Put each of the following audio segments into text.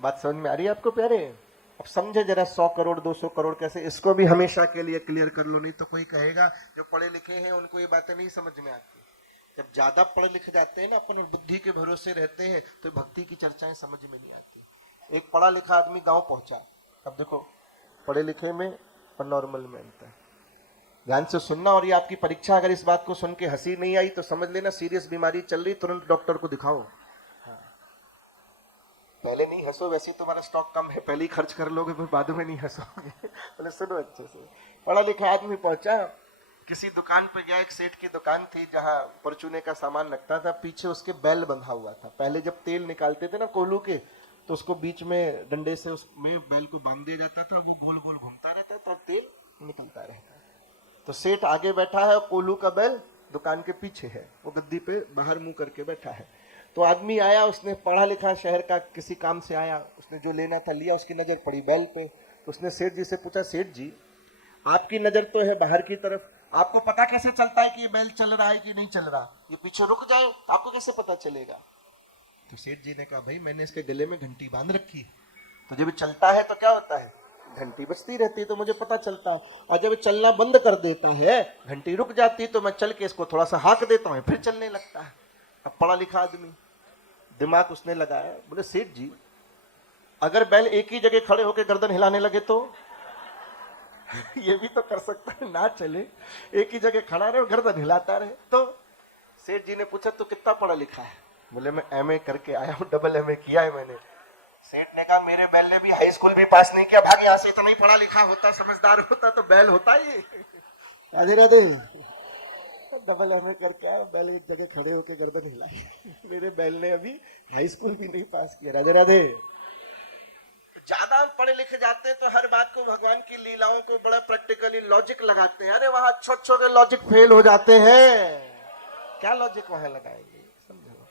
बात समझ में आ रही है आपको प्यारे? अब समझे जरा, 100 करोड़ 200 करोड़ कैसे, इसको भी हमेशा के लिए क्लियर कर लो, नहीं तो कोई कहेगा जो पढ़े लिखे हैं उनको ये बातें नहीं समझ में आती। जब ज्यादा पढ़े लिखे जाते हैं ना, अपन बुद्धि के भरोसे रहते हैं, तो भक्ति की चर्चाएं समझ में नहीं आती। एक पढ़ा लिखा आदमी गांव पहुंचा, अब देखो पढ़े लिखे में और नॉर्मल में अंतर है। ध्यान से सुनना, और ये आपकी परीक्षा अगर इस बात को सुन के हंसी नहीं आई तो समझ लेना सीरियस बीमारी चल रही, तुरंत डॉक्टर को दिखाओ। पहले नहीं हंसो, वैसे तुम्हारा स्टॉक कम है, पहले ही खर्च कर लोगे फिर बाद में नहीं हंसोगे। पहले सुनो अच्छे से। पढ़ा लिखा आदमी पहुंचा, किसी दुकान पर गया, एक सेठ की दुकान थी जहां परचूने का सामान रखता था, पीछे उसके बैल बंधा हुआ था। पहले जब तेल निकालते थे ना कोल्हू के, तो उसको बीच में डंडे से उसमें बैल को बांध दिया जाता था, वो गोल गोल घूमता रहता था, तेल निकलता रहता। तो सेठ आगे बैठा है, कोल्हू का बैल दुकान के पीछे है, वो गद्दी पे बाहर मुंह करके बैठा है। तो आदमी आया, उसने पढ़ा लिखा शहर का किसी काम से आया, उसने जो लेना था लिया, उसकी नजर पड़ी बैल पे। तो उसने सेठ जी से पूछा, सेठ जी आपकी नजर तो है बाहर की तरफ, आपको पता कैसे चलता है कि ये बैल चल रहा है कि नहीं चल रहा? ये पीछे रुक जाए तो आपको कैसे पता चलेगा? तो सेठ जी ने कहा, भाई मैंने इसके गले में घंटी बांध रखी है, तो जब चलता है तो क्या होता है, घंटी बजती रहती है, तो मुझे पता चलता है। और जब चलना बंद कर देता है, घंटी रुक जाती है, तो मैं चल के इसको थोड़ा सा हाँक देता हूँ, फिर चलने लगता है। अब पढ़ा लिखा आदमी, दिमाग उसने लगाया, बोले सेठ जी अगर बैल एक ही जगह खड़े होकर गर्दन हिलाने लगे तो ये भी तो कर सकता है, ना चले एक ही जगह खड़ा रहे और गर्दन हिलाता रहे। तो सेठ जी ने पूछा, तो कितना पढ़ा लिखा है? बोले मैं एमए करके आया हूँ, डबल एमए किया है मैंने। सेठ ने कहा, मेरे बैल ने भी हाई स्कूल भी पास नहीं किया, भाग यहाँ से। तो नहीं पढ़ा लिखा होता, समझदार होता तो बैल होता ही। राधे राधे। डबल एमए करके आया, बैल एक जगह खड़े होकर गर्दन हिलाई। मेरे बैल ने अभी हाई स्कूल भी नहीं पास किया। राधे राधे। ज्यादा पढ़े लिखे जाते हैं तो हर बात को, भगवान की लीलाओं को बड़ा प्रैक्टिकली लॉजिक लगाते हैं। अरे वहां छोटे छोटे लॉजिक फेल हो जाते हैं, क्या लॉजिक वहां लगाएंगे? समझो।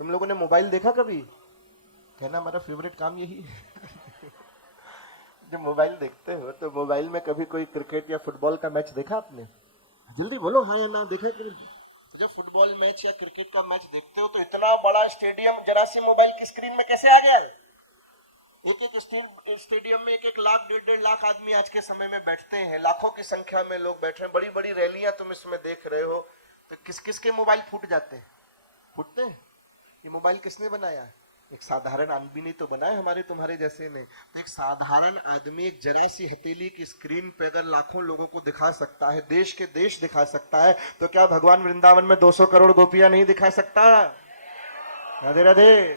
तुम लोगों ने मोबाइल देखा कभी? कहना मेरा फेवरेट काम यही है। जब मोबाइल देखते हो तो मोबाइल में कभी कोई क्रिकेट या फुटबॉल का मैच देखा आपने? जल्दी बोलो हाँ या ना, देखा कि तो जब फुटबॉल मैच या क्रिकेट का मैच देखते हो तो इतना बड़ा स्टेडियम जरा सी मोबाइल की स्क्रीन में कैसे आ गया? एक एक स्टेडियम में 1-1 लाख 1.5 लाख आदमी आज के समय में बैठते हैं, लाखों की संख्या में लोग बैठ रहे हैं, बड़ी बड़ी रैलियां तुम इसमें देख रहे हो। तो किस किस के मोबाइल फूट जाते हैं? फूटते हैं। ये मोबाइल किसने बनाया? एक साधारण आदमी ने तो बनाया, हमारे तुम्हारे जैसे ने। तो एक साधारण आदमी एक जरा सी हथेली की स्क्रीन पे अगर लाखों लोगों को दिखा सकता है, देश के देश दिखा सकता है, तो क्या भगवान वृंदावन में 200 करोड़ गोपियां नहीं दिखा सकता? राधे राधे।